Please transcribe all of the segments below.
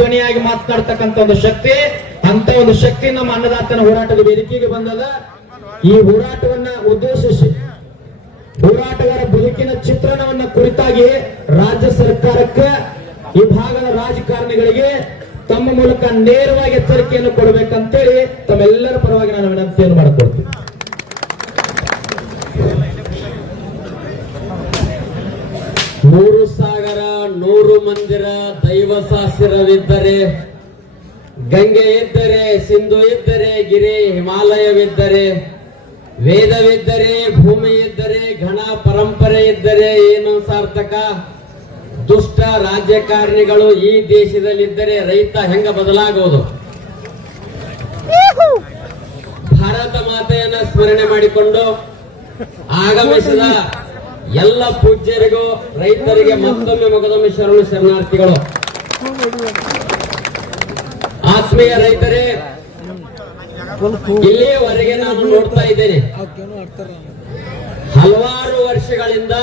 ಧ್ವನಿಯಾಗಿ ಮಾತನಾಡ್ತಕ್ಕಂಥ ಒಂದು ಶಕ್ತಿ, ಅಂತ ಒಂದು ಶಕ್ತಿ ನಮ್ಮ ಅನ್ನದಾತನ ಹೋರಾಟದ ವೇದಿಕೆಗೆ ಬಂದದ. ಈ ಹೋರಾಟವನ್ನ ಉದ್ದೇಶಿಸಿ ಹೋರಾಟಗಾರ ಬದುಕಿನ ಚಿತ್ರಣವನ್ನ ಕುರಿತಾಗಿ ರಾಜ್ಯ ಸರ್ಕಾರಕ್ಕೆ, ಈ ಭಾಗದ ರಾಜಕಾರಣಿಗಳಿಗೆ ತಮ್ಮ ಮೂಲಕ ನೇರವಾಗಿ ಎಚ್ಚರಿಕೆಯನ್ನು ಕೊಡಬೇಕಂತೇಳಿ ತಮ್ಮೆಲ್ಲರ ಪರವಾಗಿ ನಾನು ವಿನಂತಿಯನ್ನು ಮಾಡಿಕೊಡ್ತೀನಿ. ಮೂರು ಸಾಗರ, 100 ಮಂದಿರ, ದೈವ ಶಾಸ್ತ್ರವಿದ್ದರೆ, ಗಂಗೆ ಇದ್ದರೆ, ಸಿಂಧು ಇದ್ದರೆ, ಗಿರಿ ಹಿಮಾಲಯವಿದ್ದರೆ, ವೇದವಿದ್ದರೆ, ಭೂಮಿ ಇದ್ದರೆ, ಘನ ಪರಂಪರೆ ಇದ್ದರೆ ಏನು ಸಾರ್ಥಕ? ದುಷ್ಟ ರಾಜಕಾರಣಿಗಳು ಈ ದೇಶದಲ್ಲಿದ್ದರೆ ರೈತ ಹೆಂಗ ಬದಲಾಗುವುದು? ಭಾರತ ಮಾತೆಯನ್ನ ಸ್ಮರಣೆ ಮಾಡಿಕೊಂಡು ಆಗಮಿಸಿದ ಎಲ್ಲ ಪೂಜ್ಯರಿಗೂ, ರೈತರಿಗೆ ಮತ್ತೊಮ್ಮೆ ಮೊಗದೊಮ್ಮೆ ಶರಣಾರ್ಥಿಗಳು. ಆತ್ಮೀಯ ರೈತರೇ, ಇಲ್ಲಿಯವರೆಗೆ ನಾನು ನೋಡ್ತಾ ಇದ್ದೇನೆ, ಹಲವಾರು ವರ್ಷಗಳಿಂದ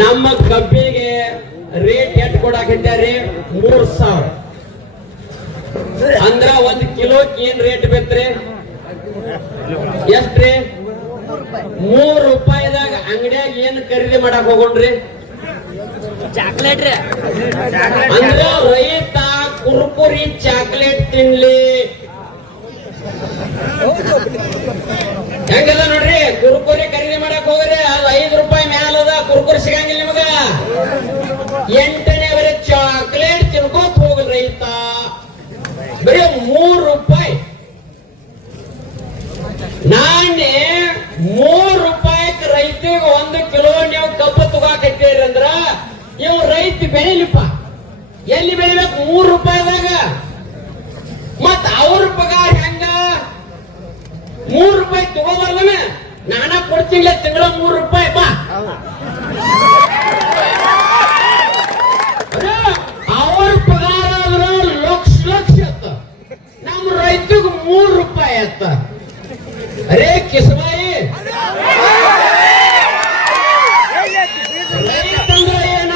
ನಮ್ಮ ಕಬ್ಬಿಗೆ ರೇಟ್ ಎಟ್ ಕೊಡಾಕಿದ್ದಾರೆ? 3,000. ಅಂದ್ರ 1 ಕಿಲೋಕ್ ಏನ್ ರೇಟ್ ಬೇಕ್ರಿ? ಎಷ್ಟ್ರಿ? 3 ರೂಪಾಯಿದಾಗ ಅಂಗಡಿಯಾಗ ಏನ್ ಖರೀದಿ ಮಾಡಕ್ ಹೋಗೋಣ್ರಿ? ಚಾಕ್ಲೇಟ್ ರೀ. ಅಂದ್ರ ರೈತ ಕುರ್ಕುರಿ ಚಾಕ್ಲೇಟ್ ತಿನ್ಲಿ. ಹೆಂಗದ ನೋಡ್ರಿ, ಕುರ್ಕುರಿ ಖರೀದಿ ಮಾಡಕ್ ಹೋಗ್ರಿ, ಅದು 5 ರೂಪಾಯಿ ಮ್ಯಾಲದ ಕುರ್ಕುರಿ ಸಿಗಂಗಿಲ್ಲ ನಿಮಗ. 8ನೇ ಬರೀ ಚಾಕ್ಲೇಟ್ ತಿನ್ಕೋತ ಹೋಗ್ರಿ ರೈತ, ಬರೀ 3 ರೂಪಾಯಿ. ನಾನೇ 3 ರೂಪಾಯಿಗೆ ರೈತಿಗೆ 1 ಕಿಲೋ ನೀವು ಕಬ್ಬು ತಗೋಕತ್ತೀರಿ ಅಂದ್ರ ಇವ್ ರೈತ ಬೆಳಿಲಿಪ್ಪ. ಎಲ್ಲಿ ಬೆಳಿಬೇಕು? 3 ರೂಪಾಯಿದಾಗ. ಮತ್ ಅವ್ರ ಪಗಾರ ಹೆಂಗ? 3 ರೂಪಾಯಿ ತಗೋಬಾರ್ದನ? ನಾನ ಕೊಡ್ತೀನಿ ತಿಂಗಳ 3 ರೂಪಾಯಿ ಬಾ. ಅವ್ರ ಪಗಾರ ಆದ್ರ ಲಕ್ಷ ಅತ್ತ, ನಮ್ಮ ರೈತಗೆ 3 ರೂಪಾಯಿ ಅತ್ತ. ಅರೇ ಕಿಸ್ಬಾಯಿ, ರೈತಂದ್ರ ಏನ?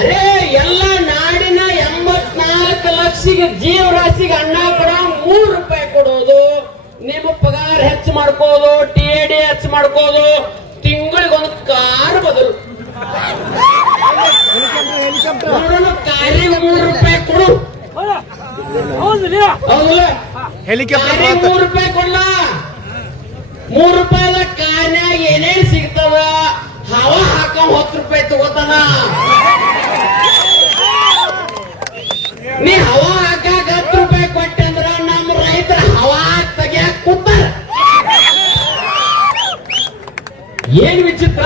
ಅರೇ ಎಲ್ಲ ನಾಡಿನ 84 ಲಕ್ಷಗೆ ಜೀವರಾಶಿಗೆ ಅನ್ನ ಕೊಡ 3 ರೂಪಾಯಿ ಕೊಡೋದು, ನಿಮ್ಮ ಪಗಾರ ಹೆಚ್ಚು ಮಾಡ್ಕೋದು, TAD ಹೆಚ್ಚು ಮಾಡ್ಕೋದು, ತಿಂಗಳಿಗೊಂದು ಕಾರ್ ಬದಲು ಕಾರಿಗೆ 3 ರೂಪಾಯಿ ಕೊಡು. ಹೆಲಿಕಾಪ್ಟರ್ 3 ರೂಪಾಯಿ ಕೊಡ್ಲ? 3 ರೂಪಾಯಿದ ಕಾರ್ನ್ಯಾಗ ಏನೇನ್ ಸಿಗ್ತವ? ಹವಾ ಹಾಕೊಂಡ್ 10 ರೂಪಾಯಿ ತಗೋತಾನ. ನೀ ಹವಾ ಹಾಕಾಕ 10 ರೂಪಾಯಿ ಕೊಟ್ಟೆ ಅಂದ್ರ ನಮ್ಮ ರೈತರ ಹವಾ ತೆಗಿಯಾಕ ಕೂತಾರ. ಏನ್ ವಿಚಿತ್ರ!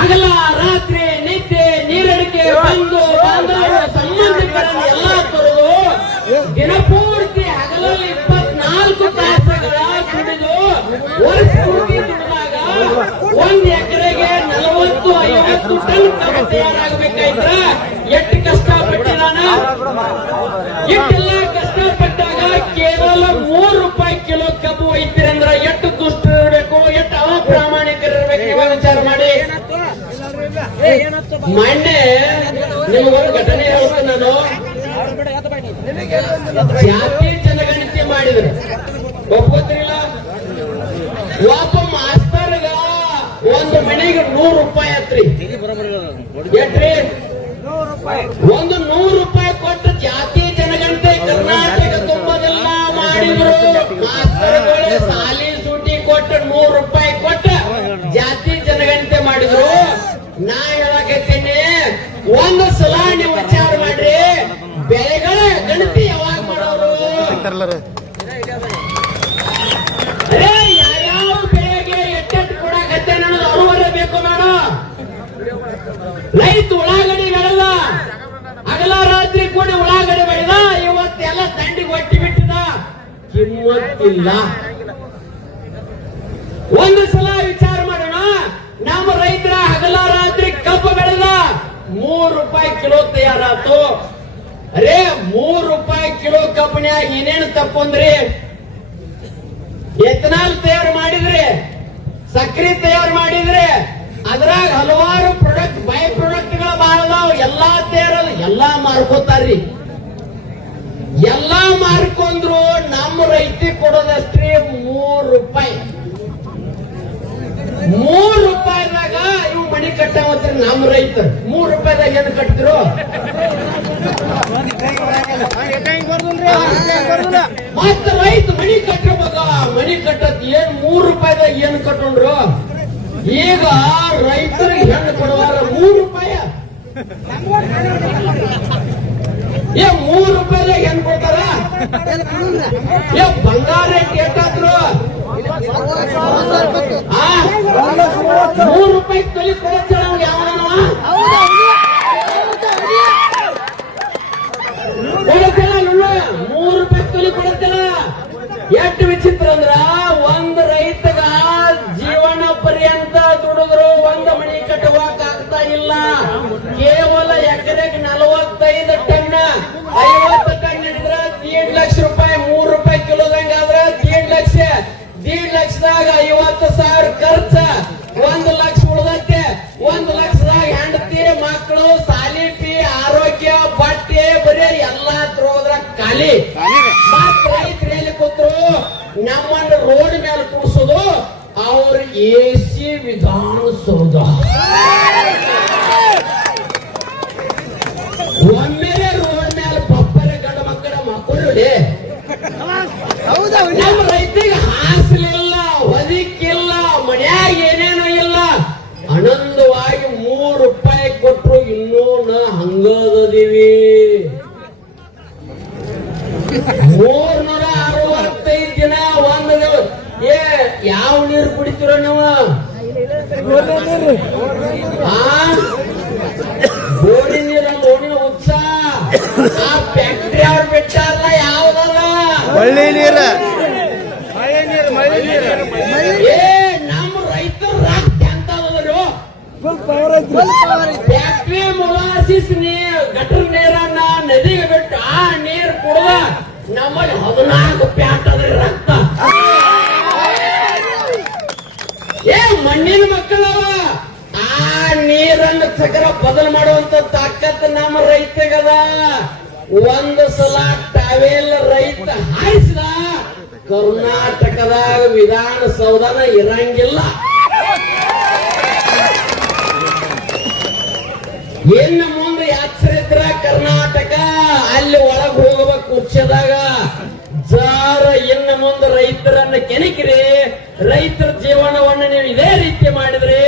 ಹಗಲ ರಾತ್ರಿ ನಿದ್ದೆ ನೀರಡಿಕೆ ಬಂದು ಬಾಂಧವರು ಸಂಬಂಧಿಕರನ್ನು ಎಲ್ಲಾ ತರುವುದು, ದಿನಪೂರ್ತಿ ಹಗಲಲ್ಲಿ 24 ತಾಸುಗಳ ದುಡಿದು ವರ್ಷ ಪೂರ್ತಿ ದುಡಿದಾಗ 1 ಎಕರೆಗೆ 40-50 ಟನ್ ಕಬ್ಬು ತಯಾರಾಗಬೇಕಾಯ್ತ. ಎಷ್ಟು ಕಷ್ಟಪಟ್ಟಿದಾನ! ಇಷ್ಟೆಲ್ಲ ಕಷ್ಟಪಟ್ಟಾಗ ಕೇವಲ 3 ರೂಪಾಯಿ ಕಿಲೋ ಕಬ್ಬು ಒಯ್ತೀರಂದ್ರ ಎಷ್ಟು ದುಷ್ಟ ಇರಬೇಕು, ಎಷ್ಟು ಅಪ್ರಾಮಾಣಿಕರಿರ್ಬೇಕು? ಇವಾಗ ವಿಚಾರ ಮಾಡಿ. ಮೊನ್ನೆ ನಿಮಗೊಂದು ಘಟನೆ ಹೇಳ್ತೀನಿ ನಾನು. ಜಾತಿ ಜನಗಣತಿ ಮಾಡಿದ್ರು, ಒಪ್ಕೋತಿರಿಲ್ಲ? ಒಬ್ಬ ಮಾಸ್ತರ್ಗ ಒಂದು ಮನೆಗೆ 100 ರೂಪಾಯಿ ಆತ್ರಿ. ಎಷ್ಟ್ರಿ? 100 ರೂಪಾಯಿ ಕೊಟ್ಟು ಜಾತಿ ಜನಗಣತಿ ಕರ್ನಾಟಕ ತುಂಬದೆಲ್ಲ ಮಾಡಿದ್ರು. ಮಾಸ್ತರ್ಗಳು ಸಾಲಿ ಸೂಟಿ ಕೊಟ್ಟು 100 ರೂಪಾಯಿ ಕೊಟ್ಟ ಜಾತಿ ಜನಗಣತಿ ಮಾಡಿದ್ರು. ನಾ ಹೇಳಕತ್ತೀನಿ, ಒಂದು ಸಲ ನೀವು ವಿಚಾರ ಮಾಡ್ರಿ, ಬೆಳೆಗಳ ಗಣತಿ ಯಾವಾಗ ಮಾಡೋರು? ಯಾವ ಬೆಳೆಗೆ ಎಟ್ಟೆಟ್ಟು ಕೊಡಕತ್ತೆ ಅನ್ನೋದು ಅರುವರೆ ಬೇಕು ನೋಡು. ರೈತ ಉಳ್ಳಾಗಡ್ಡಿ ಬೆಳೆದ, ಹಗಲ ರಾತ್ರಿ ಕೂಡಿ ಉಳ್ಳಾಗಡ್ಡಿ ಬೆಳೆದ, ಇವತ್ತೆಲ್ಲ ದಂಡಿಗೆ ಒಟ್ಟಿ ಬಿಟ್ಟಿದ, ಕಿಮ್ಮತ್ತಿಲ್ಲ. ಒಂದು ಸಲ ವಿಚಾರ ಮಾಡೋಣ, ನಮ್ಮ ರೈತರ ಹಗಲ ರಾತ್ರಿ ಕಬ್ಬು ಬೆಳೆದ 3 ರೂಪಾಯಿ ಕಿಲೋ ತಯಾರಾತು. ಅರೇ 3 ರೂಪಾಯಿ ಕಿಲೋ ಕಬ್ಬಿನ್ಯಾಗ ಏನೇನು ತಪ್ಪಂದ್ರಿ? ಎಥನಾಲ್ ತಯಾರು ಮಾಡಿದ್ರೆ, ಸಕ್ಕರೆ ತಯಾರು ಮಾಡಿದ್ರೆ, ಅದ್ರಾಗ ಹಲವಾರು ಪ್ರಾಡಕ್ಟ್ ಬೈ ಪ್ರಾಡಕ್ಟ್ ಗಳು ಬಹಳ ಎಲ್ಲಾ ತಯಾರ ಎಲ್ಲಾ ಮಾರ್ಕೋತಾರ್ರಿ. ಎಲ್ಲಾ ಮಾರ್ಕೊಂಡ್ರು ನಮ್ಮ ರೈತಿ ಕೊಡೋದಷ್ಟ್ರಿ 3 ರೂಪಾಯಿ. 3 ರೂಪಾಯಿದಾಗ ಇವು ಮನಿ ಕಟ್ಟಾವತ್ರಿ ನಮ್ಮ ರೈತರು. 3 ರೂಪಾಯಿದಾಗ ಏನು ಕಟ್ಟಿದ್ರು? ಮತ್ತ ರೈತ ಮನಿ ಕಟ್ಟಿರ್ಬೇಕ. ಮನಿ ಕಟ್ಟತ್ ಏನ್ 3 ರೂಪಾಯಿದಾಗ ಏನ್ ಕಟ್ಟೊಂಡ್ರು? ಈಗ ರೈತರಿಗೆ ಹೆಣ್ಣು ಕೊಡುವಾರ 3 ರೂಪಾಯಿ. 3 ರೂಪಾಯಿದಾಗ ಹೆಣ್ಣು ಕೊಡ್ತಾರ? ಬಂಗಾರ ರೇಟ್ ಎಷ್ಟಾದ್ರು? 3 ರೂಪಾಯಿ ತೊಲಿ ಕೊಡ್ತಾರ ಯಾವನವ? ಕೊಡತ್ತೇನ 3 ರೂಪಾಯಿ ತೊಲಿ ಕೊಡತ್ತೇನ? ಎಷ್ಟು ವಿಚಿತ್ರ ಅಂದ್ರ ಒಂದ್ ರೈತಗ ಜೀವನ ಪರ್ಯಂತ ದುಡಿದ್ರು ಒಂದು ಮನಿ ಕಟ್ಟುವಕ್ ಆಗ್ತಾ ಇಲ್ಲ. ಕೇವಲ ಎಕರೆಗೆ 45 ಟನ್ 50 ಟನ್ ಹಿಡಿದ್ರ 1.5 ಲಕ್ಷ ರೂಪಾಯಿ. 3 ರೂಪಾಯಿ ಕಿಲೋದಂಗ ಆದ್ರ 1.5 ಲಕ್ಷ. 1.5 ಲಕ್ಷದಾಗ 50,000 ಖರ್ಚ. 1 ಲಕ್ಷ ಉಳ್ದೈತೆ. 1 ಲಕ್ಷದಾಗ ಹೆಂಡತಿ ಮಕ್ಕಳು ಸಾಲಿ ಫೀ ಆರೋಗ್ಯ ಬಟ್ಟೆ ಬರೀ ಎಲ್ಲಾ ಹೋದ್ರ ಖಾಲಿ. ಮತ್ತ ರೈತರು ಎಲ್ಲಿ ಕೂತ್ರು? ನಮ್ಮನ್ನ ರೋಡ್ ಮೇಲೆ ಕೂಡಿಸೋದು ಅವ್ರ AC ವಿಧಾನಸೌಧ. ಒಮ್ಮೆ ರೋಡ್ ಮೇಲೆ ಪಪ್ಪರೆ ಗಂಡ ಮಕ್ಕಳ ಮಕ್ಕಳು ನಮ್ಮ ರೈತಿಗೆ ಹಾಸಲಿಲ್ಲ, ಹೊದಿಕ್ಕಿಲ್ಲ, ಮನ್ಯಾಗ ಏನೇನೋ ಇಲ್ಲ. ಆನಂದವಾಗಿ 3 ರೂಪಾಯಿ ಕೊಟ್ರು ಇನ್ನೂ ಹಂಗದೀವಿ. 365 ದಿನ ಒಂದು ಯಾವ ನೀರು ಕುಡಿತೀರ ನೀವು? ಬೋಡಿ ನೀರ ಬೋಡಿನ ಉತ್ಸಾಹ. ಆ ಫ್ಯಾಕ್ಟ್ರಿ ಅವ್ರು ಬಿಟ್ಟಾರಲ್ಲ ಯಾವ್ದಲ್ಲ ಮಳ್ಳಿ ನೀರು. ನಮ್ಮ ರೈತರು ರಾಕ್ತಿ ಅಂತ ಫ್ಯಾಕ್ಟ್ರಿ ಮೊಲಾಸಿಸ್ ಗಟರ್ ನೀರನ್ನ ನದಿಗೆ ಬಿಟ್ಟು ಆ ನೀರು ಕುಡ್ದ ನಮ್ಮಲ್ಲಿ 14 ಪ್ಯಾಟ್ ಅದ್ರಿ ರಕ್ತ. ಮಣ್ಣಿನ ಮಕ್ಕಳವ. ಆ ನೀರನ್ನು ಸಕರ ಬದಲು ಮಾಡುವಂತ ತಾಕತ್ ನಮ್ಮ ರೈತಗದ. ಒಂದು ಸಲ ಟಾವೆಲ್ ರೈತ ಹಾಯಿಸಿದ ಕರ್ನಾಟಕದಾಗ ವಿಧಾನಸೌಧನ ಇರಂಗಿಲ್ಲ. ಇನ್ನು ಮುಂದೆ ಯಾತ್ರಿದ್ರ ಕರ್ನಾಟಕ ಅಲ್ಲಿ ಒಳಗ್ ಹೋಗಬೇಕು ಕುರ್ಚದಾಗ. ಜಾರ ಇನ್ನು ಮುಂದೆ ರೈತರನ್ನ ಕೆಣಕಿರಿ. ರೈತರ ಜೀವನವನ್ನು ನೀವು ಇದೇ ರೀತಿ ಮಾಡಿದ್ರಿ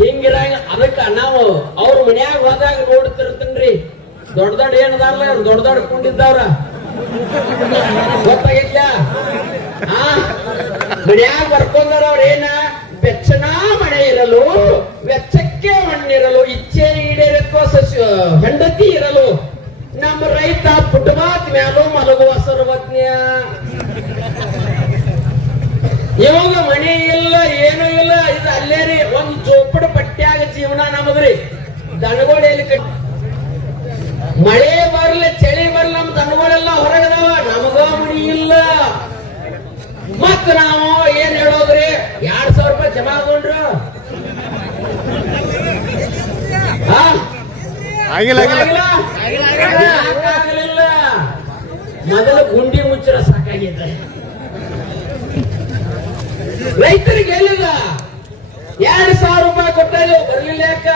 ಹಿಂಗಿರಂಗ. ಅದಕ್ಕ ನಾವು ಅವ್ರ ಮನ್ಯಾಗ ಹೋದಾಗ ನೋಡ್ತಿರ್ತೇನ್ರಿ. ದೊಡ್ಡ ದೊಡ್ಡ ಏನದಾರಲ್ಲ ದೊಡ್ಡ ದೊಡ್ಡ ಕುಂಡಿದ್ದವ್ರ ಗೊತ್ತಾಗಿಲ್ಲ. ಮನ್ಯಾಗ ಬರ್ಕೊಂಡಾರ ಅವ್ರ ಏನ ಬೆಚ್ಚನ ಮನೆ ಇರಲು, ವೆಚ್ಚಕ್ಕೆ ಮಣ್ಣಿರಲು, ಇಚ್ಛೆ ಈಡೇರಕ್ಕೋ ಹೆಂಡತಿ ಇರಲು. ನಮ್ಮ ರೈತ ಪುಟಮಾತ್ ಮ್ಯಾಲೂ ಮಲಗುವ ಸರ್ವಜ್ಞ. ಇವಾಗ ಮನೆ ಇಲ್ಲ ಏನೂ ಇಲ್ಲ. ಇದು ಅಲ್ಲೇ ರೀ ಒಂದು ಜೋಪಡ ಪಟ್ಟ್ಯಾಗ ಜೀವನ ನಮದ್ರಿ. ದನಗೋಡೆಯಲ್ಲಿ ಕಟ್ಟಿ ಮಳೆ ಬರ್ಲಿ ಚಳಿ ಬರ್ಲಿ ನಮ್ ದನಗಳೆಲ್ಲ ಹೊರಗದವ. ನಮಗ ಮನಿ ಇಲ್ಲ. ಮತ್ತ ನಾವು ಏನ್ ಹೇಳೋದ್ರಿ? 2,000 ರೂಪಾಯಿ ಜಮಾ ಆಗೊಂಡ್ರು ಆಗಲಿಲ್ಲ. ಮೊದಲು ಗುಂಡಿ ಮುಚ್ಚರ ಸಾಕಾಗಿದೆ. ರೈತರಿಗೆ ಎಲ್ಲಿದ 2,000 ರೂಪಾಯಿ ಕೊಟ್ಟಿದ್ದು ಬರ್ಲಿಲ್ಲ. ಯಾಕ?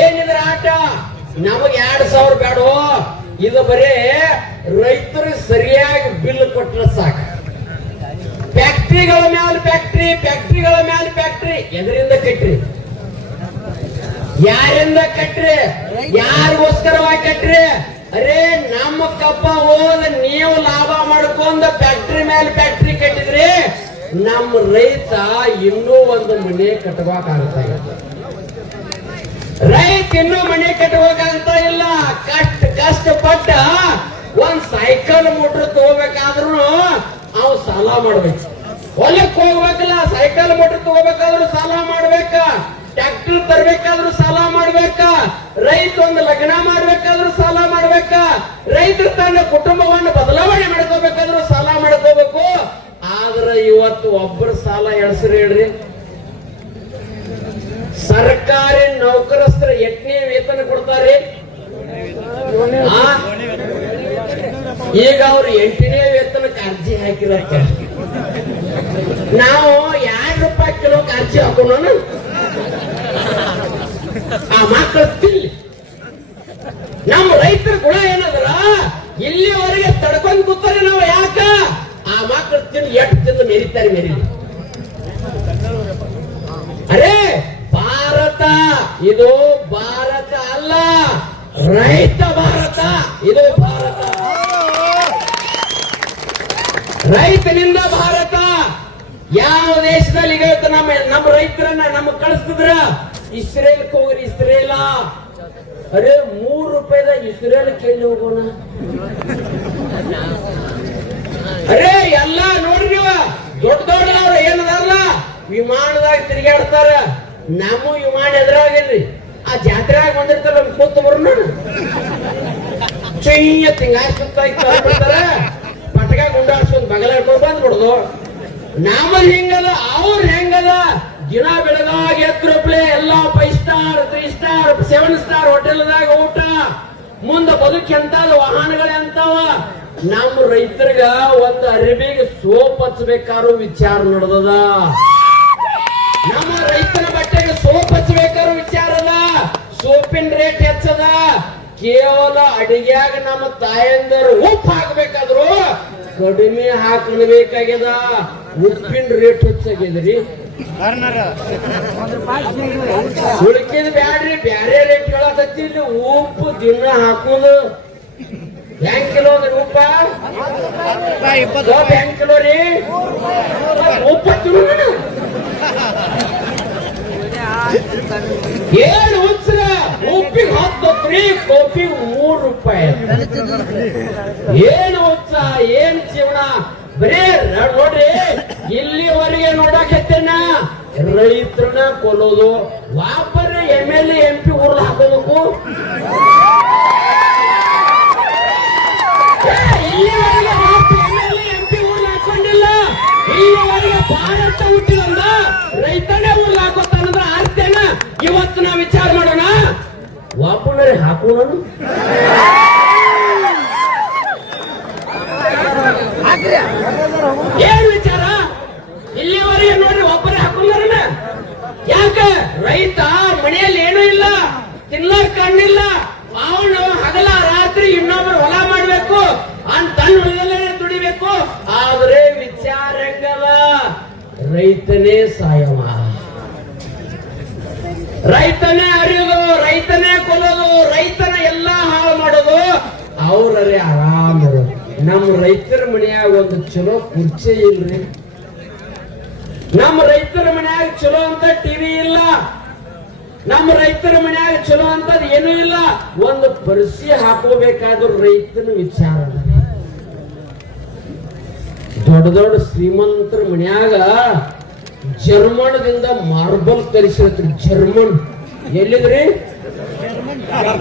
ಏನಿದ್ರ ಆಟ? ನಮಗ್ 2,000 ಬೇಡೋ. ಇದು ಬರೀ ರೈತರಿಗೆ ಸರಿಯಾಗಿ ಬಿಲ್ ಕೊಟ್ರೆ ಸಾಕು. ಫ್ಯಾಕ್ಟ್ರಿಗಳ ಮ್ಯಾಲ ಫ್ಯಾಕ್ಟ್ರಿ, ಫ್ಯಾಕ್ಟ್ರಿಗಳ ಮ್ಯಾಲ ಫ್ಯಾಕ್ಟ್ರಿ. ಎದರಿಂದ ಕಟ್ರಿ? ಯಾರಿಂದ ಕಟ್ರಿ? ಯಾರಿಗೋಸ್ಕರವಾಗಿ ಕಟ್ರಿ? ಅರೇ ನಮ್ಮ ಕಪ್ಪ ಹೋದ ನೀವು ಲಾಭ ಮಾಡ್ಕೊಂಡ ಫ್ಯಾಕ್ಟ್ರಿ ಮೇಲೆ ಫ್ಯಾಕ್ಟ್ರಿ ಕಟ್ಟಿದ್ರಿ. ನಮ್ಮ ರೈತ ಇನ್ನೂ ಒಂದು ಮನೆ ಕಟ್ಟಬೇಕಾಗ್ತಾ ಇಲ್ಲ. ರೈತ ಇನ್ನೂ ಮನೆ ಕಟ್ಟಬೇಕಾಗ್ತಾ ಇಲ್ಲ. ಕಷ್ಟಪಟ್ಟ ಒಂದ್ ಸೈಕಲ್ ಮೋಟರ್ ತಗೋಬೇಕಾದ್ರೂ ಅವ್ ಸಾಲ ಮಾಡ್ಬೇಕು. ಹೊಲಕ್ಕೆ ಹೋಗ್ಬೇಕಲ್ಲ, ಸೈಕಲ್ ಮೋಟರ್ ತಗೋಬೇಕಾದ್ರೂ ಸಾಲ ಮಾಡ್ಬೇಕ. ಟ್ರ್ಯಾಕ್ಟರ್ ತರ್ಬೇಕಾದ್ರೂ ಸಾಲ ಮಾಡ್ಬೇಕ. ರೈತ ಒಂದು ಲಗ್ನ ಮಾಡ್ಬೇಕಾದ್ರೂ ಸಾಲ ಮಾಡ್ಬೇಕ. ರೈತರು ತನ್ನ ಕುಟುಂಬವನ್ನು ಬದಲಾವಣೆ ಮಾಡ್ಕೋಬೇಕಾದ್ರೂ ಸಾಲ ಮಾಡ್ಕೋಬೇಕು. ಆದ್ರೆ ಇವತ್ತು ಒಬ್ಬರು ಸಾಲ ಎಳಸ್ರಿ ಹೇಳ್ರಿ. ಸರ್ಕಾರಿ ನೌಕರಸ್ಥರ ಎಷ್ಟನೇ ವೇತನ ಕೊಡ್ತಾರೆ? ಈಗ ಅವ್ರು 8ನೇ ವೇತನಕ್ಕೆ ಅರ್ಜಿ ಹಾಕಿರಕ್ಕ ನಾವು ₹2 ಕಿಲೋಕ್ಕೆ ಅರ್ಜಿ ಹಾಕೋಣ. ಆ ಮಕ್ಕಳು ತಿನ್ಲಿ. ನಮ್ಮ ರೈತರ ಗುಣ ಏನಂದ್ರ ಇಲ್ಲಿವರೆಗೆ ತಡ್ಕೊಂಡ್ ಕೂತಾರೆ ನಾವು. ಯಾಕ ಆ ಮಕ್ಕಳು ತಿಂದು ಎಷ್ಟು ತಿಂದು ಮೆರಿತಾರೆ ಮೆರಿಲಿ. ಅರೇ ಭಾರತ ಇದು ಭಾರತ ಅಲ್ಲ, ರೈತ ಭಾರತ ಇದು ಭಾರತ. ರೈತನಿಂದ ಭಾರತ. ಯಾವ ದೇಶದಲ್ಲಿ ಈಗ ನಮ್ಮ ರೈತರನ್ನ ನಮಗ್ ಕಳಿಸ್ತಿದ್ರ ಇಸ್ರೇಲ್ ಹೋಗ್ರಿ. ಇಸ್ರೇಲ ಅರೇ ₹3 ಇಸ್ರೇಲ್ ಕೇಳಿ ಹೋಗೋಣ. ಅರೇ ಎಲ್ಲ ನೋಡ್ರಿ ನೀವು ದೊಡ್ಡ ದೊಡ್ಡವ್ರು ಏನದಾರಲ್ಲ ವಿಮಾನದಾಗ ತಿರುಗಾಡ್ತಾರ. ನಮ್ಮ ವಿಮಾನ ಎದುರಾಗಿರ್ರಿ ಆ ಜಾತ್ರೆಯಾಗ ಬಂದಿರ್ತಾರ ಕೂತು ಬರೋಣ ಚೈಯ ತಿಂಗಾಯ ಸುತ್ತಾರ ಪಟಕ ಗುಂಡಾಡ್ಸ್ಕೊಂಡ್ ಬಗಲಾಡ್ಕೊಂಡು ಬಂದ್ಬಿಡುದು. ನಮ್ಮಲ್ಲಿ ಹೆಂಗದ ಅವ್ರ ಹೆಂಗದ ದಿನ ಬೆಳಗಾಗಿ ಎತ್ತರಪ್ಲೆ ಎಲ್ಲ 5 ಸ್ಟಾರ್ 3 ಸ್ಟಾರ್ 7 ಸ್ಟಾರ್ ಹೋಟೆಲ್ದಾಗ ಊಟ. ಮುಂದ ಬದುಕಿ ಎಂತಾದ ವಾಹನಗಳೇ ಅಂತಾವ. ನಮ್ಮ ರೈತರಿಗ ಒಂದು ಅರಿವಿಗೆ ಸೋಪ್ ಹಚ್ಚಬೇಕಾರು ವಿಚಾರ ನಡೆದದ. ನಮ್ಮ ರೈತರ ಬಟ್ಟೆಗೆ ಸೋಪ್ ಹಚ್ಚಬೇಕಾರು ವಿಚಾರ ಅದ. ಸೋಪಿನ ರೇಟ್ ಹೆಚ್ಚದ. ಕೇವಲ ಅಡಿಗ್ಯಾಗ ನಮ್ಮ ತಾಯಂದರು ಉಪ್ಪು ಹಾಕ್ಬೇಕಾದ್ರು ಕಡಿಮೆ ಹಾಕಬೇಕಾಗ್ಯದ. ಉಪ್ಪಿನ ರೇಟ್ ಹೆಚ್ಚಾಗ್ಯದ್ರಿ. ಉಳ್ಕಿದ್ ಬ್ಯಾಡ್ರಿ ಬ್ಯಾರೆ ರೇಟ್ ಹೇಳಕತ್ತಿ. ಇಲ್ಲಿ ಉಪ್ಪು ದಿನ ಹಾಕೋದು ಹೆಂಗ್ ಕಿಲೋ ಉಪ್ಪ ಹೆಂಗ್ ಕಿಲೋ ರೀ ಉಪ್ಪ ಏಳು ಹುಚ್ಚರ ಉಪ್ಪಿಗೆ ₹10 ಕೋಪಿಗೆ ₹3. ಏನು ಹುಚ್ಚ ಏನ್ ಜೀವನ ಬರೇ ನೋಡ್ರಿ. ಇಲ್ಲಿವರೆಗೆ ನೋಡಕತ್ತೇನ ರೈತರನ್ನ ಕೊಲ್ಲೋದು. ವಾಪರ್ MLA MP ಊರ್ಲ ಹಾಕೋಬೇಕು. ಇಲ್ಲಿವರೆಗೆ MLA MP ಊರ್ಲ ಹಾಕೊಂಡಿಲ್ಲ. ಇಲ್ಲಿವರೆಗೆ ಭಾರತ ಹುಟ್ಟಿದಂದ ರೈತನೇ ಊರ್ಲ ಹಾಕೋತಾನಂದ್ರ ಆರ್ತೇನ. ಇವತ್ತು ನಾವು ವಿಚಾರ ಮಾಡೋಣ ವಾಪನರೇ ಹಾಕೋಣ. ಏನ್ ವಿಚಾರ ಇಲ್ಲಿವರೆಗೆ ನೋಡ್ರಿ ಒಬ್ಬರೇ ಹಾಕೊಂಡಾರನ. ಯಾಕ ರೈತ ಮನೆಯಲ್ಲಿ ಏನೂ ಇಲ್ಲ, ತಿನ್ಲಕ್ ಕಣ್ಣಿಲ್ಲ. ಅವನು ಹಗಲ ರಾತ್ರಿ ಇನ್ನೊಬ್ಬರು ಹೊಲ ಮಾಡ್ಬೇಕು ಅಂತ ದುಡಿಬೇಕು. ಆದ್ರೆ ವಿಚಾರ ಹೆಂಗಲ್ಲ ರೈತನೇ ಸಾಯವ, ರೈತನೇ ಅರಿಯೋದು, ರೈತನೇ ಕೊಲ್ಲೋದು, ರೈತನ ಎಲ್ಲಾ ಹಾಳು ಮಾಡೋದು. ಅವ್ರರೇ ಆರಾಮ. ನಮ್ಮ ರೈತರ ಮನೆಯಾಗ ಒಂದು ಚಲೋ ಕುರ್ಚಿ ಇಲ್ರಿ. ನಮ್ಮ ರೈತರ ಮನ್ಯಾಗ ಚಲೋ ಅಂತ ಟಿವಿ ಇಲ್ಲ. ನಮ್ಮ ರೈತರ ಮನ್ಯಾಗ ಚಲೋ ಅಂತದ್ ಏನೂ ಇಲ್ಲ. ಒಂದು ಪರಿಸಿ ಹಾಕೋಬೇಕಾದ್ರೂ ರೈತನ ವಿಚಾರ. ದೊಡ್ಡ ದೊಡ್ಡ ಶ್ರೀಮಂತರ ಮನ್ಯಾಗ ಜರ್ಮನ್ದಿಂದ ಮಾರ್ಬಲ್ ತರಿಸಿರ್ತೀರಿ. ಜರ್ಮನ್ ಎಲ್ಲಿದ್ರಿ?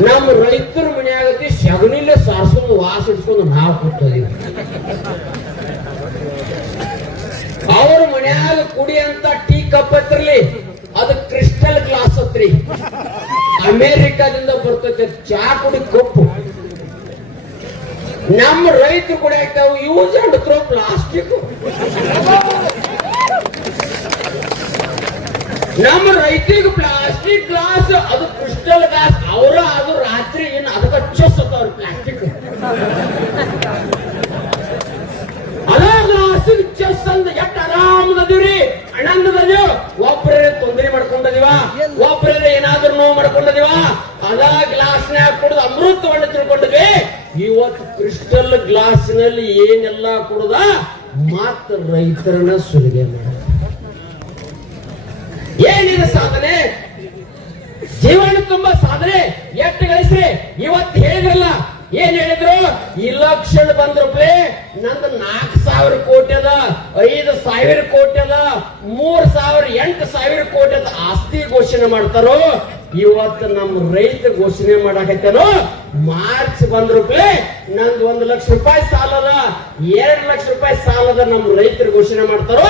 ನಮ್ಮ ರೈತರ ಮನ್ಯಾಗತಿ ಶಗನಿಲೆ ಸಾರ್ಸ್ಕೊಂಡು ವಾಸ ಇಡ್ಸ್ಕೊಂಡು ನಾವು ಕೂತದೀವಿ. ಅವ್ರ ಮನ್ಯಾಗ ಕುಡಿಯಂತ ಟೀ ಕಪ್ ಹತ್ರಲಿ ಅದು ಕ್ರಿಸ್ಟಲ್ ಗ್ಲಾಸ್ ಹತ್ರಿ. ಅಮೇರಿಕಾದಿಂದ ಬರ್ತೈತೆ ಚಾ ಕುಡಿ ಕಪ್ಪು. ನಮ್ಮ ರೈತರು ಕೂಡ ಆಗ್ತಾವ ಯೂಸ್ ಅಂಡ್ ಥ್ರೋ ಪ್ಲಾಸ್ಟಿಕ್. ನಮ್ಮ ರೈತಿಗೆ ಪ್ಲಾಸ್ಟಿಕ್ ಗ್ಲಾಸ್ ಅದು ಕ್ರಿಸ್ಟಲ್ ಗ್ಲಾಸ್. ಅವರ ಅದು ರಾತ್ರಿ ಏನು ಅದಕ್ಕೆ ಚೊಸ್ಸತ್ತವ್ರ ಪ್ಲಾಸ್ಟಿಕ್. ಅದ ಗ್ಲಾಸ್ ಚೆಸ್ ಅಂದ ಎಷ್ಟು ಆರಾಮದೀವ್ರಿ, ಆನಂದದೀವ. ಒಬ್ಬರೇ ತೊಂದರೆ ಮಾಡ್ಕೊಂಡದಿವ, ಒಬ್ಬರೇ ಏನಾದ್ರೂ ನೋವು ಮಾಡ್ಕೊಂಡದಿವ. ಅದ ಗ್ಲಾಸ್ನ್ಯಾಗ ಕುಡಿದು ಅಮೃತವನ್ನು ತಿಳ್ಕೊಂಡಿದ್ವಿ. ಇವತ್ತು ಕ್ರಿಸ್ಟಲ್ ಗ್ಲಾಸ್ನಲ್ಲಿ ಏನೆಲ್ಲ ಕುಡ್ದ ಮಾತ್ರ ರೈತರನ್ನ ಸುಲಿಗೆ ಮಾಡ. ಏನಿದೆ ಸಾಧನೆ? ಜೀವನ ತುಂಬಾ ಸಾಧನೆ ಎಷ್ಟು ಗಳಿಸ್ರಿ. ಇವತ್ತು ಹೇಳಿದ್ರಲ್ಲ, ಏನ್ ಹೇಳಿದ್ರು? ಇಲೆಕ್ಷನ್ ಬಂದ್ರಪ್ಲೆ ನಂದು 4,000 ಕೋಟಿ ಅದ, 5,000 ಕೋಟಿ ಅದ, 3,000 8,000 ಕೋಟಿ ಅದ ಆಸ್ತಿ ಘೋಷಣೆ ಮಾಡ್ತಾರೋ. ಇವತ್ತು ನಮ್ಮ ರೈತ ಘೋಷಣೆ ಮಾಡಾಕತ್ತೇನೋ. ಮಾರ್ಚ್ ಬಂದ್ರಪ್ಲೆ ನಂದು 1 ಲಕ್ಷ ರೂಪಾಯಿ ಸಾಲದ, 2 ಲಕ್ಷ ರೂಪಾಯಿ ಸಾಲದ ನಮ್ಮ ರೈತರು ಘೋಷಣೆ ಮಾಡ್ತಾರೋ.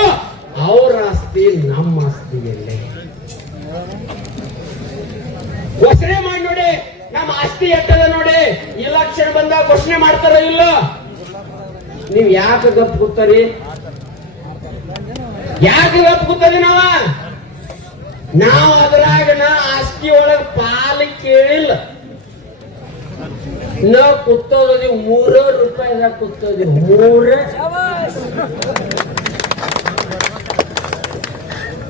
ಅವ್ರ ಆಸ್ತಿ ನಮ್ಮ ಆಸ್ತಿ ಎಲ್ಲೇ ಘೋಷಣೆ ಮಾಡಿ ನೋಡಿ. ನಮ್ಮ ಆಸ್ತಿ ಎಟ್ಟದ ನೋಡಿ, ಇಲೆಕ್ಷನ್ ಬಂದಾಗ ಘೋಷಣೆ ಮಾಡ್ತಾರ ಇಲ್ಲ? ನೀವ್ ಯಾಕೆ ಗಪ್ ಕೂತಾರಿ? ಯಾಕೆ ಗಪ್ ಕೂತರಿ? ನಾವ್ ಅದ್ರಾಗ ಆಸ್ತಿ ಒಳಗ ಪಾಲು ಕೇಳಿಲ್ಲ. ನಾವ್ ಕೂತೋದಿ ₹3 ಕೂತೋದಿ. 3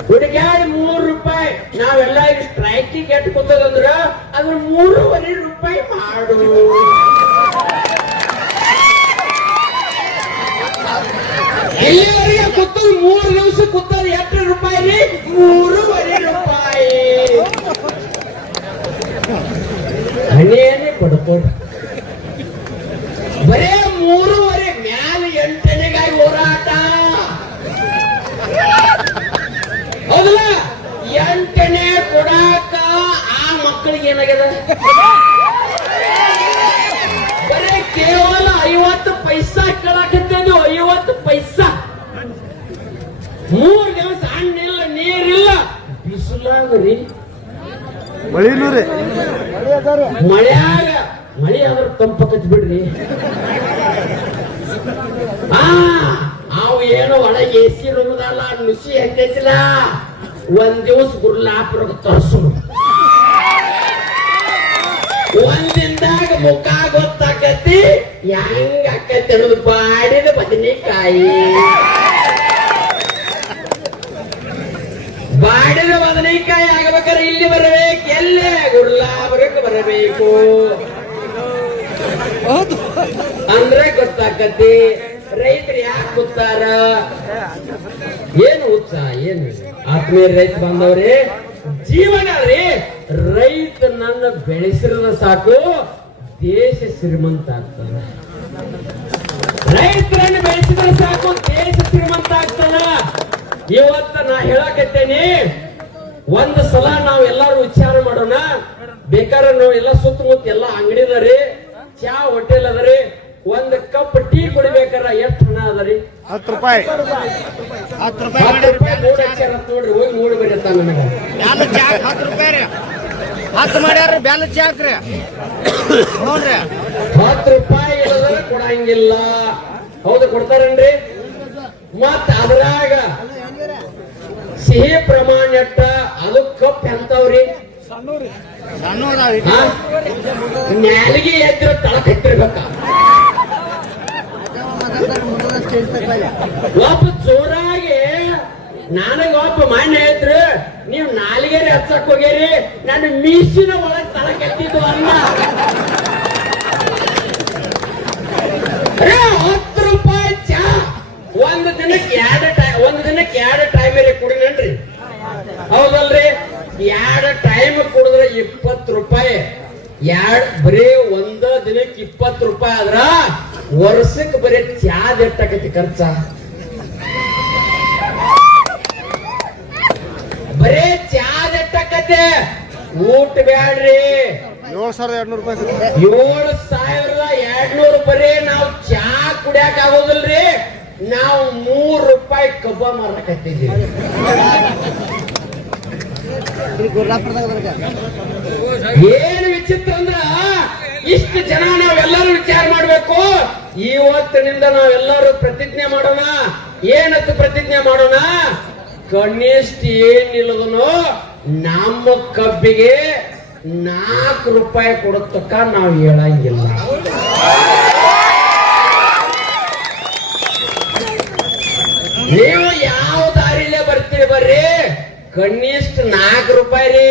ಹುಡುಗ್ಯಾಡಿ ₹3. ನಾವೆಲ್ಲ ಈಗ ಸ್ಟ್ರೈಕಿಗೆ ಎಟ್ಟು ಕೂತದಂದ್ರ ಅದ್ರ ₹3.5 ಮಾಡು. ಎಲ್ಲಿವರೆಗೆ ಕೂತದ? 3 ದಿವಸ ಕೂತದ. ಎಷ್ಟು ರೂಪಾಯಿ ರೀ? ₹3.5. ಹಣೆಯನ್ನೇ ಪಡ್ಕೊಂಡು ಬರೇ 3.5 ಮ್ಯಾಲ 8ನೇಗಾಗಿ ಹೋರಾಟ. ಹೌದಲ್ಲ? 8ನೇ ಕೊಡಾಕ ಆ ಮಕ್ಕಳಿಗೆ ಏನಾಗ್ಯದ? ಬರೇ ಕೇವಲ 50 ಪೈಸಾ ಕೇಳಾಕತ್ತೇನು? 50 ಪೈಸಾ. 3 ದಿವಸ ಹಣ್ಣಿಲ್ಲ, ನೀರಿಲ್ಲ, ಬಿಸಿಲಾಗ್ರಿ, ಮಳಿನೂರಿ ಮಳೆಯಾಗ. ಮಳೆ ಆದ್ರೆ ತಂಪಕತ್ ಬಿಡ್ರಿ. ಅವು ಏನೋ ಒಳಗೆ ಎಸಿ ರೂಮದಲ್ಲ, ನುಸಿ ಹಾಕೈತಿಲ್ಲ. ಒಂದ್ ದಿವಸ ಗುರ್ಲಾಪುರಕ್ಕೆ ತರ್ಸು. ಒಂದಿಂದಾಗ ಮುಖ ಗೊತ್ತಾಕತಿ ಹೆಂಗ ಆಕತಿ ಅನ್ನೋದು. ಬಾಡಿದ ಬದನೆಕಾಯಿ, ಬಾಡಿದ ಬದನೆಕಾಯಿ ಆಗ್ಬೇಕಾದ್ರೆ ಇಲ್ಲಿ ಬರಬೇಕು. ಎಲ್ಲೇ? ಗುರ್ಲಾಪುರಕ್ಕೆ ಬರಬೇಕು ಅಂದ್ರೆ ಗೊತ್ತಾಕತಿ ರೈತರು ಯಾಕೆ ಕೂತಾರ. ಏನು ಉತ್ಸಾಹ, ಏನು ಆತ್ಮೀಯ ರೈತ ಬಂದವ್ರಿ, ಜೀವನ ರೀ. ರೈತನನ್ನ ಬೆಳೆಸಿರೋದು ಸಾಕು, ದೇಶ ಶ್ರೀಮಂತ ಆಗ್ತಾನ. ರೈತರನ್ನು ಬೆಳೆಸಿದ್ರೆ ಸಾಕು, ದೇಶ ಶ್ರೀಮಂತ ಆಗ್ತಾನ. ಇವತ್ತ ನಾ ಹೇಳಕತ್ತೇನೆ, ಒಂದು ಸಲ ನಾವ್ ಎಲ್ಲಾರು ವಿಚಾರ ಮಾಡೋಣ. ಬೇಕಾದ್ರೆ ನಾವು ಎಲ್ಲ ಸುತ್ತಮುತ್ತ ಎಲ್ಲ ಅಂಗಡಿದಾರಿ, ಚಾ ಹೋಟೆಲ್ ಅದರಿ. ಒಂದ್ ಕಪ್ ಟೀ ಕುಡಿಬೇಕಾರ ಎಷ್ಟು ಹಣ ಅದರಿ? ₹10. ₹10 ನೋಡ್ರಿ, ಹೋಗಿ ನೋಡಿ ಬರ್ರಿ ಅಂತ ನನಗ. ₹10 10 ಮಾಡ್ಯಾರ ಬ್ಯಾಲ ಚಾಕ್ರಿ ನೋಡ್ರಿ. ₹10 ಇಲ್ಲದ್ರೆ ಕೊಡಂಗಿಲ್ಲ. ಹೌದು, ಕೊಡ್ತಾರೇನ್ರಿ? ಮತ್ತ ಅದ್ರಾಗ ಸಿಹಿ ಪ್ರಮಾಣ ಎಟ್ಟ, ಅದು ಕಪ್ ಎಂತವ್ರಿ? ನ್ಯಾಲಿಗೆ ಎದ್ರ ತಳಕ್ ಹತ್ತಿರ್ಬೇಕ. ಒಬ್ಬ ಜೋರಾಗಿ ನನಗ ಒಬ್ಬ ಮಾನ್ಯ ಹೇಳ್ತ್ರು, ನೀವ್ ನಾಲಿಗೆರೆ ಹಚ್ಚಕ್ ಹೋಗ್ಯಾರಿ, ನಾನು ಮೀಸಿನ ಒಳಗ್ ತಳಕ್ ಎತ್ತಿದ್ದು ಅಲ್ಲ. ₹10 ಚಾ ಒಂದ್ ದಿನಕ್ಕೆ 2 ಟೈಮ್ ಕುಡಿನನ್ರಿ. ಹೌದಲ್ರಿ? 2 ಟೈಮ್ ಕುಡಿದ್ರೆ ₹20. ಬರೀ ಒಂದ ದಿನಕ್ಕೆ ₹20 ಆದ್ರ ವರ್ಷಕ್ಕೆ ಬರೀ ಚಾದ ಎಷ್ಟಾಕತಿ ಖರ್ಚ? ಬರೀ ಚಾದ ಎಷ್ಟಾಕತಿ? ಊಟ ಬ್ಯಾಡ್ರಿ. ₹7,200 ಬರೀ ನಾವು ಚಾ ಕುಡಿಯಾಕ ಆಗೋದಿಲ್ರಿ. ನಾವು ₹3 ಕಬ್ಬ ಮಾರಕತ್ತಿದ್ದೀವಿ. ಏನು ವಿಚಿತ್ರ ಅಂದ್ರ, ಇಷ್ಟು ಜನ ನಾವೆಲ್ಲರೂ ವಿಚಾರ ಮಾಡ್ಬೇಕು. ಇವತ್ತಿನಿಂದ ನಾವೆಲ್ಲರೂ ಪ್ರತಿಜ್ಞೆ ಮಾಡೋಣ. ಏನಂತ ಪ್ರತಿಜ್ಞೆ ಮಾಡೋಣ? ಕನಿಷ್ಠ ಏನಿಲ್ಲದನೋ ನಮ್ಮ ಕಬ್ಬಿಗೆ ₹4 ಕೊಡತಕ್ಕ ನಾವು ಹೇಳಂಗಿಲ್ಲ. ನೀವು ಯಾವ ದಾರಿಲೇ ಬರ್ತೀರಿ ಬರ್ರಿ, ಕನಿಷ್ಠ ₹4 ರೀ.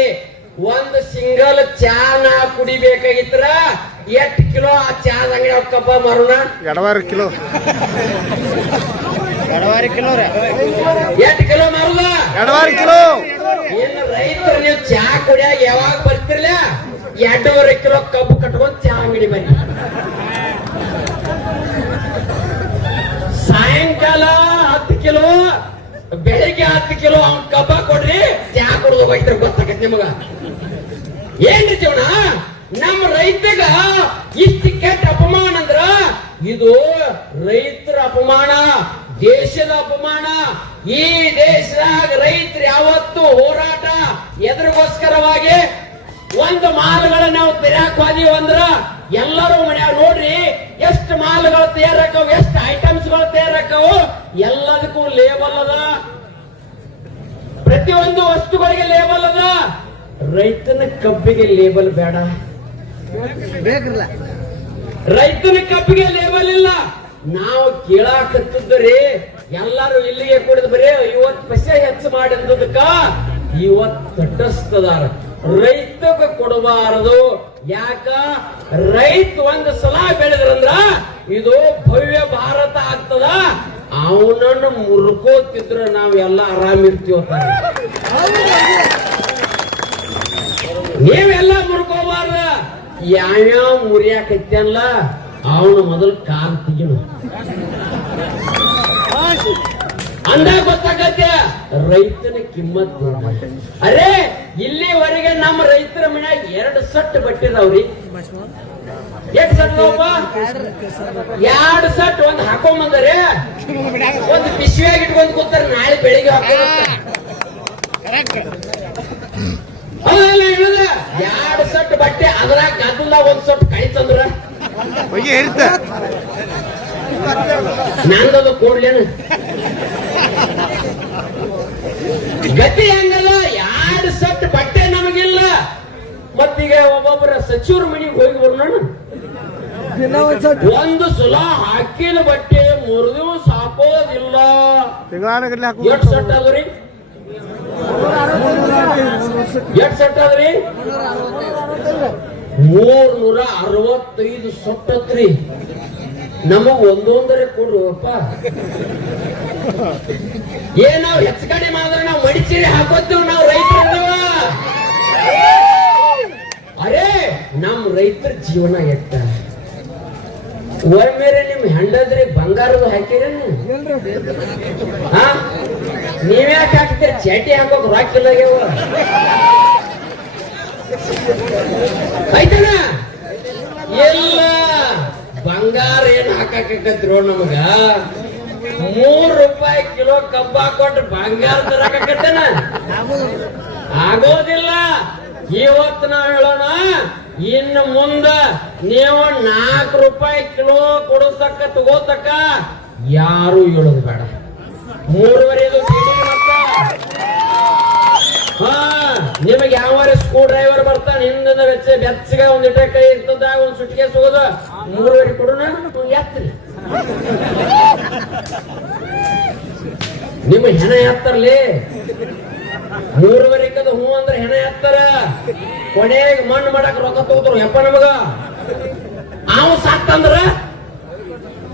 ಒಂದು ಸಿಂಗಲ್ ಚಾ ನಾ ಕುಡಿಬೇಕಾಗಿತ್ರ ಎಷ್ಟು ಕಿಲೋ ಆ ಚಾದ ಅಂಗಡಿ ಕಬ್ಬ ಮಾರೋಣ? 2 ಕಿಲೋ. 2 ಕಿಲೋ ಎಷ್ಟು ಕಿಲೋ ಮಾರುದ? 2 ಕಿಲೋ. ಏನು ರೈತರು ನೀವು ಚಾ ಕುಡಿಯಾಗ ಯಾವಾಗ ಬರ್ತಿರ್ಲ? 2.5 ಕಿಲೋ ಕಬ್ಬು ಕಟ್ಕೊಂಡ್ ಚಾ ಅಂಗಡಿ ಬನ್ನಿ. ಸಾಯಂಕಾಲ 10 ಕಿಲೋ, ಬೆಳಿಗ್ಗೆ 10 ಕಿಲೋ ಅವ್ನ್ ಕಬ್ಬ ಕೊಡ್ರಿ, ಚಾ ಕುಡಿದು ಹೋಗ್ತಾರೆ. ಗೊತ್ತಾಗತ್ತೆ ನಿಮಗ? ಏನ್ರಿ ಜೀವನ? ನಮ್ಮ ರೈತಗ ಇಷ್ಟು ಕೆಟ್ಟ ಅಪಮಾನ ಅಂದ್ರ ಇದು ರೈತರ ಅಪಮಾನ, ದೇಶದ ಅಪಮಾನ. ಈ ದೇಶದಾಗ ರೈತರು ಯಾವತ್ತು ಹೋರಾಟ ಎದುರಿಗೋಸ್ಕರವಾಗಿ ಒಂದು ಮಾಲುಗಳನ್ನ ನಾವು ತೆರೆಯಾಕ ಎಲ್ಲರೂ ಮನ್ಯಾಗ ನೋಡ್ರಿ ಎಷ್ಟು ಮಾಲ್ಗಳು ತಯಾರಾಕವು, ಎಷ್ಟು ಐಟಮ್ಸ್ಗಳು ತಯಾರಾಕವು, ಎಲ್ಲದಕ್ಕೂ ಲೇಬಲ್ ಅದ. ಪ್ರತಿಯೊಂದು ವಸ್ತುಗಳಿಗೆ ಲೇಬಲ್ ಅದ. ರೈತನ ಕಬ್ಬಿಗೆ ಲೇಬಲ್ ಬೇಡ, ಬೇಕ್ರಲ್ಲ. ರೈತನ ಕಬ್ಬಿಗೆ ಲೇಬಲ್ ಇಲ್ಲ. ನಾವು ಕೇಳಾಕತ್ತಿದ್ರಿ ಎಲ್ಲರೂ ಇಲ್ಲಿಗೆ ಕುಡಿದು ಬರೀ 50 ಪೈಸೆ ಹೆಚ್ಚು ಮಾಡಿದ್ದಕ್ಕ ಇವತ್ತು ತಟಸ್ಥದಾರ. ರೈತಕ್ಕೆ ಕೊಡಬಾರದು. ಯಾಕ? ರೈತ ಒಂದು ಸಲ ಬೆಳೆದ್ರಂದ್ರ ಇದು ಭವ್ಯ ಭಾರತ ಆಗ್ತದ. ಅವನನ್ನು ಮುರ್ಕೋತಿದ್ರ ನಾವೆಲ್ಲ ಆರಾಮಿರ್ತೀವತ್ತ. ನೀವೆಲ್ಲ ಮುರ್ಕೋಬಾರ್ದ. ಯಾವ್ಯಾವ ಮುರಿಯಾಕೈತಲ್ಲ ಅವನು ಮೊದಲು ಕಾಲ್ ತೆಗಿನು ಅಂದಾಗ ಗೊತ್ತಾಗತ್ತೆ ರೈತನ ಕಿಮ್ಮತ್. ಅರೇ ಇಲ್ಲಿವರೆಗೆ ನಮ್ಮ ರೈತರ ಮನ್ಯಾಗ 2 ಸೆಟ್ ಬಟ್ಟಿದಾವ್ರಿ. ಎಷ್ಟು ಸೆಟ್ ಅದಾವಪ್ಪ? 2 ಸೆಟ್. ಒಂದು ಹಾಕೊಂಬಂದರೆ ಒಂದು ಪಿಶ್ವಿಯಾಗಿ ಇಟ್ಕೊಂಡು ಕೂತಾರೆ, ನಾಳೆ ಬೆಳಿಗ್ಗೆ ಹಾಕೋದ. ಅಲ್ಲ ಹೇಳುದ 2 ಸೆಟ್ ಬಟ್ಟೆ ಅದ್ರಾಗ ಗದ್ದಲ್ದಾಗ 1 ಸೆಟ್ ಕಳಿತಂದ್ರ ನಂದದು ಕೊಡ್ಲೇನು ಗತಿ ಹೆಂಗದ? 2 ಸೆಟ್ ಬಟ್ಟೆ ನಮಗಿಲ್ಲ. ಮತ್ತೀಗ ಒಬ್ಬೊಬ್ಬರ ಸಚಿವರ ಮನೆಗೆ ಹೋಗಿ ಬರೋಣ. ಒಂದು ಸಲ ಹಾಕಿದ ಬಟ್ಟೆ ಮುರಿದು ಸಾಕೋದಿಲ್ಲ. ಎಷ್ಟು ಸೆಟ್ ಅದ್ರಿ? 2 ಸೆಟ್ ಅದ್ರಿ? 365 ಸೊಟ್ಟತ್ರಿ. ನಮಗ್ ಒಂದೊಂದರೆ ಕೊಡ್ರಪ್ಪ. ನಾವು ಹೆಚ್ಚು ಕಡೆ ಮಾಡಿದ್ರೆ ನಾವು ಮಡಿಚೇರಿ ಹಾಕೋತೀವಿ. ನಾವು ರೈತರು. ಅರೇ ನಮ್ ರೈತರ ಜೀವನ ಎಟ್ಟ. ಒಮ್ಮೆರೆ ನಿಮ್ ಹೆಂಡದ್ರಿ ಬಂಗಾರದ ಹಾಕಿರೇನು? ನೀವ್ಯಾಕೆ ಹಾಕ್ತೀರಿ? ಚೇಟಿ ಹಾಕೋಕ್ ರಾಕಿಲ್ಲ ಆಯ್ತಣ್ಣ. ಎಲ್ಲ ಬಂಗಾರ ಏನ್ ಹಾಕಕತ್ರೋ ನಮಗ? 3 ರೂಪಾಯಿ ಕಿಲೋ ಕಬ್ಬ ಹಾಕೊಟ್ರೆ ಬಂಗಾರ ತರಕತ್ತೇನ? ಆಗೋದಿಲ್ಲ. ಇವತ್ತು ನಾವ್ ಹೇಳೋಣ, ಇನ್ನು ಮುಂದ ನೀವು 4 ರೂಪಾಯಿ ಕಿಲೋ ಕೊಡೋತಕ್ಕ ತಗೋತಕ್ಕ ಯಾರು ಹೇಳೋದು ಬೇಡ. 3.5 ಮತ್ತ ನಿಮಗೆ ಯಾವ ಸ್ಕ್ರೂ ಡ್ರೈವರ್ ಬರ್ತಾನೆ ಹಿಂದಿನ ಬೆಚ್ಚಗ ಒಂದ್ ಇಟ ಕೈ ಇರ್ತದಾಗ ಒಂದ್ ಸುಟ್ಟಿಗೆ ಹೋದ 3.5 ಕೊಡೋಣ ಎತ್ತರಿ. ನಿಮ್ಮ ಹೆಣ ಎತ್ತರ್ಲಿ. 3.5 ಹೂ ಅಂದ್ರೆ ಹೆಣ ಎತ್ತರ. ಕೊನೆಗೆ ಮಣ್ಣು ಮಾಡಕ್ ರೊಕ್ಕ ತಗೋತಾರ. ಯಪ್ಪ ನಮಗ ಅವ್ ಸಾಕ್ತಂದ್ರ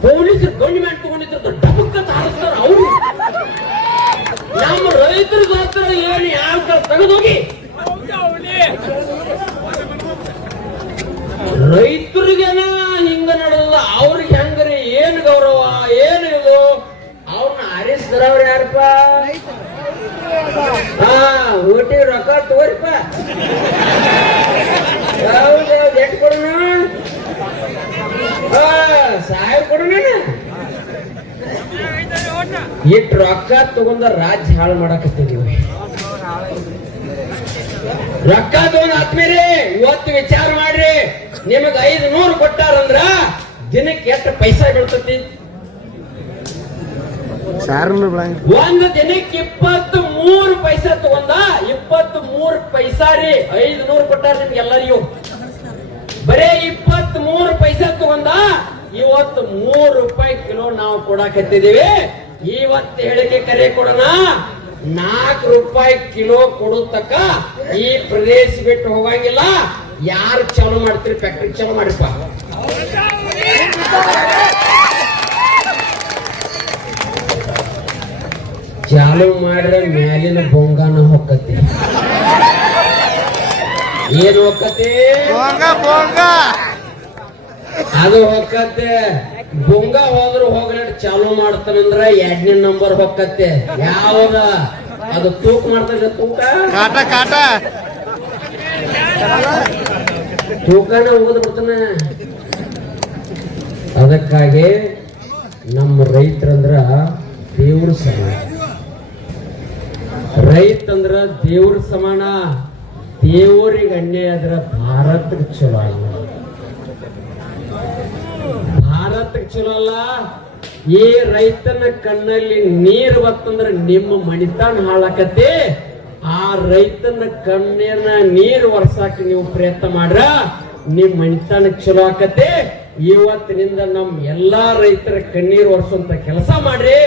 ಪೊಲೀಸರು ಗೌರ್ಮೆಂಟ್ ತಗೊಂಡಿದ್ರು ಡಬಕ್ಕಂತ ಹಾರಿಸ್ತಾರ ಅವ್ರು. ನಮ್ಮ ರೈತರ ಹತ್ರ ಏನು ಯಾವ ತೆಗೆದೋಗಿ ರೈತರಿಗೇನ ಹಿಂಗ ನಡೆದ ಅವ್ರಿಗೆ ಹೆಂಗ್ರಿ? ಏನು ಗೌರವ, ಏನು ಇದು? ಅವ್ರನ್ನ ಹಾರಿಸಿದ್ರವ್ರ ಯಾರಪ್ಪ? ಓಟಿ ರೊಕ್ಕ ತಗೋರಿಪ್ಪ. ಹೌದೌದು. ಎಷ್ಟು ಕೊಡೋಣ? ಸಾಯ್ ಕೊಡೋಣ. ಇಟ್ ರೊಕ್ಕ ತಗೊಂಡ ರಾಜ್ಯ ಹಾಳು ಮಾಡಕತ್ತೀವಿ. ರೊಕ್ಕ ತಗೊಂಡ್ ಆತ್ಮೇರಿ ಇವತ್ತು ವಿಚಾರ ಮಾಡ್ರಿ. ನಿಮಗ 500 ಕೊಟ್ಟಾರಂದ್ರ ದಿನಕ್ಕೆ ಎಷ್ಟು ಪೈಸಾ ಬೀಳ್ತತಿ? ಒಂದು ದಿನಕ್ಕೆ 23 ಪೈಸಾ ತಗೊಂಡ 23 ಪೈಸಾ ರೀ. 500 ಕೊಟ್ಟಾರ ನಿಮ್ಗೆಲ್ಲರಿಗೂ. ಬರೇ 23 ಪೈಸಾ ತಗೊಂಡ ಇವತ್ತು 3 ರೂಪಾಯಿ ಕಿಲೋ ನಾವು ಕೊಡಾಕತ್ತಿದೀವಿ. ಇವತ್ತು ಹೇಳಿಕೆ ಕರೆ ಕೊಡೋಣ. 4 ರೂಪಾಯಿ ಕಿಲೋ ಕೊಡೋತಕ್ಕ ಈ ಪ್ರದೇಶ ಬಿಟ್ಟು ಹೋಗಂಗಿಲ್ಲ. ಯಾರು ಚಾಲು ಮಾಡ್ತೀರಿ? ಫ್ಯಾಕ್ಟ್ರಿ ಚಾಲು ಮಾಡಿಪ್ಪ. ಚಾಲು ಮಾಡಿದ್ರೆ ಮ್ಯಾಲಿನ ಬೊಂಗಾನ ಹೊಕ್ಕತಿ. ಏನು ಹೊಕ್ಕತಿ? ಅದು ಹೊಕ್ಕತ್ತೆ. ಬೊಂಗ ಹೋದ್ರು ಹೋಗ್ಲಿ ಚಾಲು ಮಾಡ್ತಾನಂದ್ರ 2ನೇ ನಂಬರ್ ಹೊಕ್ಕತ್ತೆ. ಯಾವಾಗ ಅದು ತೂಕ ಮಾಡ್ತದೆ? ತೂಕ ತೂಕನ ಹೋಗೋದು ಬಿಡ್ತಾನ. ಅದಕ್ಕಾಗಿ ನಮ್ಮ ರೈತರಂದ್ರ ದೇವ್ರ ಸಮಾನ. ರೈತಂದ್ರ ದೇವ್ರ ಸಮಾನ. ದೇವರಿಗೆ ಅನ್ಯಾಯ ಆದ್ರ ಭಾರತಕ್ಕೆ ಚಲೋ ಆಗ. ಭಾರತಕ್ಕೆ ಚಲೋ ಅಲ್ಲ. ಈ ರೈತನ ಕಣ್ಣಲ್ಲಿ ನೀರು ಬತ್ತಂದ್ರೆ ನಿಮ್ಮ ಮಣಿತಾನ ಹಾಳಾಕತಿ. ಆ ರೈತನ ಕಣ್ಣಿನ ನೀರು ಒರ್ಸಾಕ ನೀವು ಪ್ರಯತ್ನ ಮಾಡ್ರ ನಿಮ್ ಮಣಿತಾನ ಚಲೋ ಆಕತಿ. ಇವತ್ತಿನಿಂದ ನಮ್ ಎಲ್ಲಾ ರೈತರ ಕಣ್ಣೀರು ಒರೆಸುವಂತ ಕೆಲಸ ಮಾಡ್ರಿ.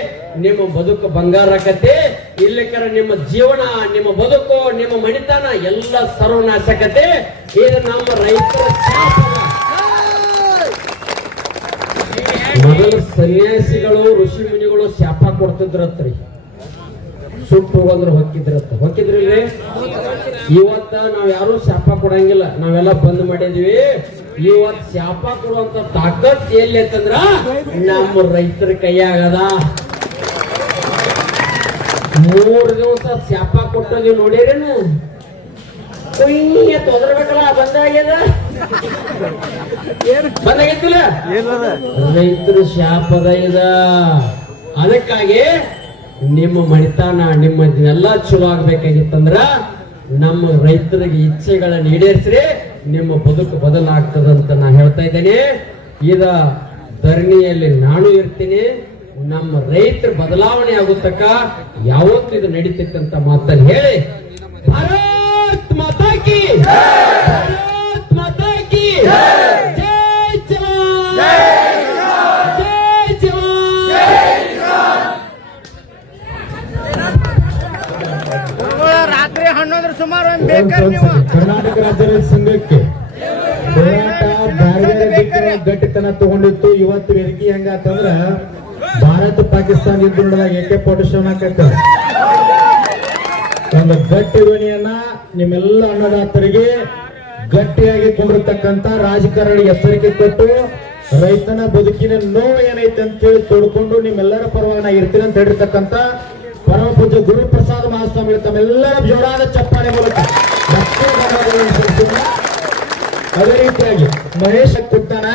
ನಿಮ್ಮ ಬದುಕು ಬಂಗಾರ ಆಕತಿ. ಇಲ್ಲಿಕರ ನಿಮ್ಮ ಜೀವನ, ನಿಮ್ಮ ಬದುಕು, ನಿಮ್ಮ ಮಣಿತನ ಎಲ್ಲ ಸರ್ವನಾಶಕತೆ. ಇದು ನಮ್ಮ ರೈತರ ಶಾಪ. ಮೊದಲು ಸನ್ಯಾಸಿಗಳು ಋಷಿ ಮುನಿಗಳು ಶಾಪ ಕೊಡ್ತಿದ್ರತ್ರಿ, ಸುಟ್ಟು ಹೋಗಂದ್ರೆ ಹೊಕ್ಕಿದ್ರಿಲ್ರಿ. ಇವತ್ತ ನಾವ್ ಯಾರು ಶಾಪ ಕೊಡಂಗಿಲ್ಲ, ನಾವೆಲ್ಲ ಬಂದ್ ಮಾಡಿದ್ವಿ. ಇವತ್ ಶಾಪ ಕೊಡುವಂತ ತಾಕತ್ ಎಲ್ಲಿ ಅಂತಂದ್ರ ನಮ್ಮ ರೈತರ ಕೈಯಾಗದ. 3 ದಿವಸ ಶಾಪ ಕೊಟ್ಟೋಗಿ ನೋಡಿರೇನು? ತೊದರ್ಬೇಕಲ್ಲ, ಬಂದಾಗ್ಯದ ಬಂದಾಗಿತ್ತಿಲ್ಲ. ರೈತರ ಶಾಪದ ಇದ. ಅದಕ್ಕಾಗಿ ನಿಮ್ಮ ಮಣಿತಾನ ನಿಮ್ಮದನ್ನೆಲ್ಲ ಚಲೋ ಆಗ್ಬೇಕಾಗಿತ್ತಂದ್ರ ನಮ್ಮ ರೈತರಿಗೆ ಇಚ್ಛೆಗಳನ್ನ ಈಡೇರಿಸ್ರಿ. ನಿಮ್ಮ ಬದುಕು ಬದಲಾಗ್ತದಂತ ನಾ ಹೇಳ್ತಾ ಇದ್ದೇನೆ. ಇದ ಧರಣಿಯಲ್ಲಿ ನಾನು ಇರ್ತೀನಿ. ನಮ್ಮ ರೈತರ ಬದಲಾವಣೆ ಆಗುತ್ತಕ್ಕ ಯಾವತ್ತು ಇದು ನಡೀತಿತ್ತಂತ ಮಾತನ್ನು ಹೇಳಿ, ಭಾರತ್ ಮಾತಾ ಕಿ, ಭಾರತ್ ಮಾತಾ ಕಿ ಜೈ ಜವಾನ್, ಜೈ ಜವಾನ್. ರಾತ್ರಿ 11 ಸುಮಾರು ಒಂದ್ ಬೇಕಾದ್ರೆ ನೀವು ಕರ್ನಾಟಕ ರಾಜ್ಯ ರೈತ ಸಂಘಕ್ಕೆ ಹೋರಾಟ ಬೇರೆ ಬೇರೆ ಗಟ್ಟಿತನ ತಗೊಂಡಿತ್ತು. ಇವತ್ತು ವೇದಿಕೆ ಹೆಂಗಾತಂದ್ರ ಭಾರತ ಪಾಕಿಸ್ತಾನ ಯುದ್ಧದಾಗ AK-47 ಹಾಕೈತೆ. ಒಂದು ಗಟ್ಟಿ ಧ್ವನಿಯನ್ನ ನಿಮ್ಮೆಲ್ಲ ಅನ್ನದಾತರಿಗೆ ಗಟ್ಟಿಯಾಗಿ ಕೊಂಡಿರ್ತಕ್ಕಂತ ರಾಜಕಾರಣಿ ಎಚ್ಚರಿಕೆ ಕೊಟ್ಟು ರೈತನ ಬದುಕಿನ ನೋವು ಏನೈತೆ ಅಂತ ಹೇಳಿ ತೋಡ್ಕೊಂಡು ನಿಮ್ಮೆಲ್ಲರ ಪರವಾಗಿ ನಾ ಇರ್ತೀನಿ ಅಂತ ಹೇಳಿರ್ತಕ್ಕಂತ ಪರಮ ಪೂಜ್ಯ ಗುರುಪ್ರಸಾದ್ ಮಹಾಸ್ವಾಮಿ ತಮ್ಮೆಲ್ಲರ ಜೋರಾದ ಚಪ್ಪಾಳೆ ಮೂಲಕ ಅದೇ ರೀತಿಯಾಗಿ ಮಹೇಶ್ ಕೊಟ್ಟಾನ.